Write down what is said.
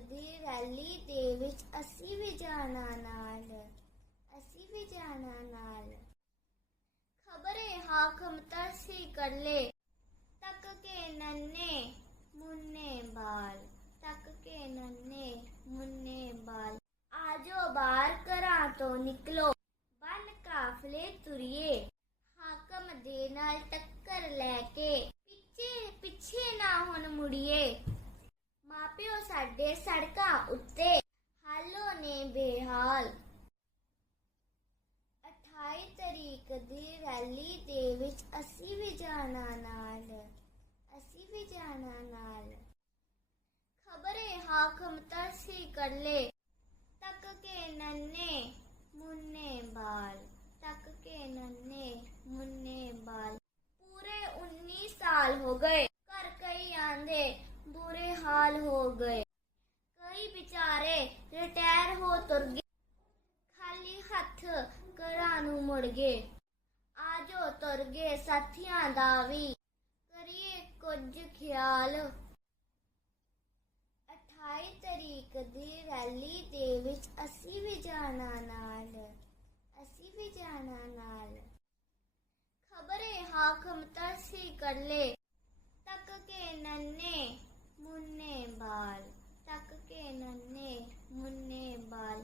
ਦੀ rally ਦੇ ਵਿੱਚ ਅਸੀਂ ਵੀ ਜਾਣਾ ਨਾਲ, ਅਸੀਂ ਵੀ ਜਾਣਾ ਨਾਲ। ਖਬਰੇ ਹਾਕਮ ਤਰਸੀ ਕਰ ਲੈ ਤੱਕ ਕੇ ਨੰਨੇ ਮੁੰਨੇ ਬਾਲ, ਤੱਕ ਕੇ ਨੰਨੇ ਮੁੰਨੇ ਬਾਲ। ਆਜੋ ਬਾਹਰ ਘਰਾਂ ਤੋਂ ਨਿਕਲੋ, ਬਨ ਕਾਫਲੇ ਤੁਰੀਏ। ਹਾਕਮ ਦੇ ਨਾਲ ਟੱਕਰ ਲੈ ਕੇ ਪਿੱਛੇ ਪਿੱਛੇ ਨਾ ਹੁਣ ਮੁੜੀਏ। ਸਾਡੇ ਸੜਕਾਂ ਉੱਤੇ ਹਾਲੋ ਨੇ ਬੇਹਾਲ। 28 ਤਰੀਕ ਦੀ ਰੈਲੀ ਦੇ ਵਿੱਚ ਅਸੀਂ ਵੀ ਜਾਣਾ ਨਾਲ, ਅਸੀਂ ਵੀ ਜਾਣਾ ਨਾਲ। ਖਬਰੇ ਹਾਕਮ ਤਰਸੀ ਕਰ ਲੈ ਤੱਕ ਕੇ ਨੰਨੇ ਮੁੰਨੇ ਬਾਲ ਤੱਕ ਕੇ ਨੰਨੇ ਮੁੰਨੇ ਬਾਲ ਪੂਰੇ 19 ਸਾਲ ਹੋ ਗਏ ਘਰ ਕਈ ਆਂਦੇ ਬੁਰੇ ਹਾਲ ਹੋ ਗਏ ਕਈ ਵਿਚਾਰੇ ਰਿਟਾਇਰ ਹੋ ਤੁਰ ਗਏ ਖਾਲੀ ਹੱਥ ਘਰਾਂ ਨੂੰ ਮੁੜ ਗਏ। ਆਜੋ ਤੁਰ ਗਏ ਸਾਥੀਆਂ ਦਾ ਵੀ। ਕਰੀਏ ਕੁਝ ਖਿਆਲ। 28 ਤਰੀਕ ਦੀ ਰੈਲੀ ਦੇ ਵਿੱਚ ਅਸੀਂ ਵੀ ਜਾਣਾ ਨਾਲ। ਅਸੀਂ ਵੀ ਜਾਣਾ ਨਾਲ। ਖਬਰੇ ਹਾਕਮ ਤਰਸੀ ਕਰ ਲੈ ਤੱਕ ਕੇ ਨੰਨੇ।